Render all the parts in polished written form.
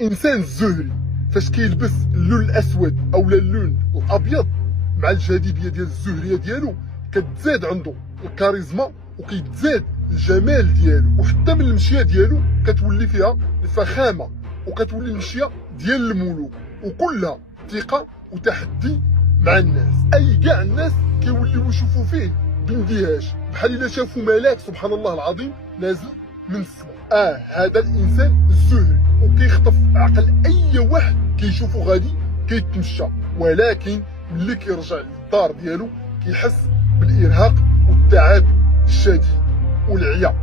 الانسان الزهري فاش كيلبس اللون الاسود اولا اللون الابيض مع الجاذبيه ديال الزهريه ديالو كتزاد عنده الكاريزما وكيتزاد الجمال ديالو، وحتى من المشيه ديالو كتولي فيها الفخامه وكتولي المشيه ديال الملوك وكلها ثقه وتحدي مع الناس. اي كاع الناس كيوليو يشوفوا فيه باندهاش بحال الا شافوا ملاك سبحان الله العظيم نازل من السماء. هذا الانسان الزهري وكيخطف عقل اي واحد كيشوفو غادي كيتمشى، ولكن ملي كيرجع للدار ديالو كيحس بالارهاق والتعب الشديد والعيا.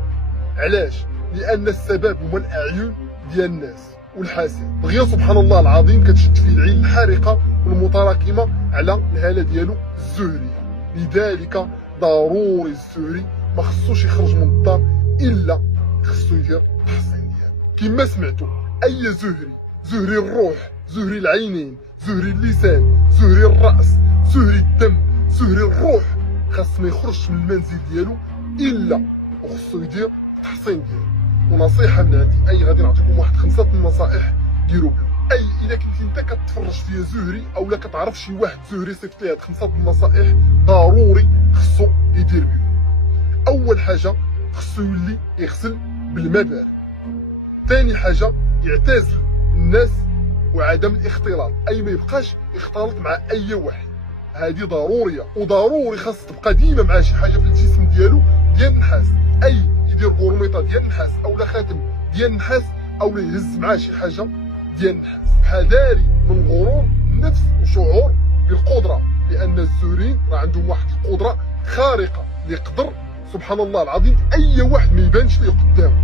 علاش؟ لان السبب هما الاعين ديال الناس والحاسد. بغيا سبحان الله العظيم كتشد فيه العين الحارقه والمتراكمه على الهاله ديالو الزهريه. لذلك ضروري الزهري ما خصوش يخرج من الدار الا خصو يدير التحصين ديالو. كما سمعتوا اي زهري، زهري الروح، زهري العينين، زهري اللسان، زهري الراس، زهري الدم، زهري الروح، خاص ما يخرجش من المنزل ديالو الا وخصو يدير التحصين ديالو. ونصيحه من عندي، اي غادي نعطيكم واحد 5 النصائح ديروا بهم. اي الا كنتي انت كتفرج فيا زهري اولا كتعرف شي واحد زهري صيفط ليه هاد 5 النصائح ضروري خصو يدير بهم. اول حاجه خصو يولي يغسل بالماء بارد. ثاني حاجه يعتزل الناس وعدم الاختلاط، اي ما يبقاش يختلط مع اي واحد، هذه ضروريه. وضروري خاص تبقى ديما مع شي حاجه في الجسم ديالو ديال النحاس، اي يدير قرميطه ديال النحاس اولا خاتم ديال النحاس اولا يهز معاه شي حاجه ديال النحاس. حذاري من غرور النفس وشعور بالقدره، لان الزهريين راه عندهم واحد القدره خارقه اللي يقدر سبحان الله العظيم اي واحد ما يبانش ليه قدامه.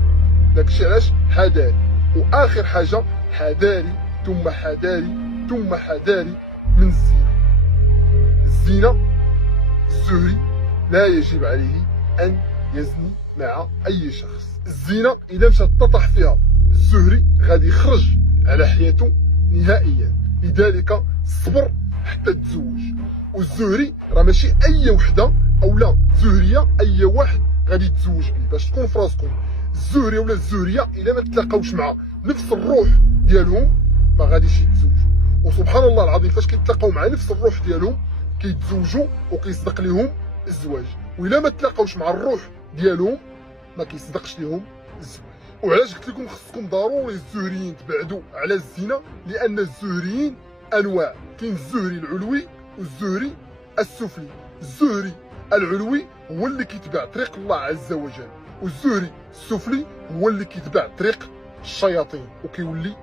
داكشي علاش حذاري. واخر حاجه حذاري ثم حذاري ثم حذاري من الزنا. الزنا الزهري لا يجب عليه ان يزني مع اي شخص. الزنا اذا مشى تطح فيها الزهري غادي يخرج على حياته نهائيا. لذلك الصبر حتى تزوج. والزهري راه ماشي اي وحده اولا زهريه اي واحد غادي يتزوج به. باش تكون في راسكم الزهري ولا الزهريه الا ما تلاقاوش مع نفس الروح ديالهم ما غاديش يتزوجوا. وسبحان الله العظيم فاش كيتلاقاو مع نفس الروح ديالهم كيتزوجوا وكيصدق لهم الزواج، والا ما تلاقاوش مع الروح ديالهم ما كيصدقش لهم الزواج. وعلاش قلت لكم خصكم ضروري الزهريين تبعدوا على الزنا؟ لان الزهريين انواع، كاين الزهري العلوي والزهري السفلي. الزهري العلوي هو اللي كيتبع طريق الله عز وجل، والزهري السفلي هو اللي كيتبع طريق الشياطين وكيولي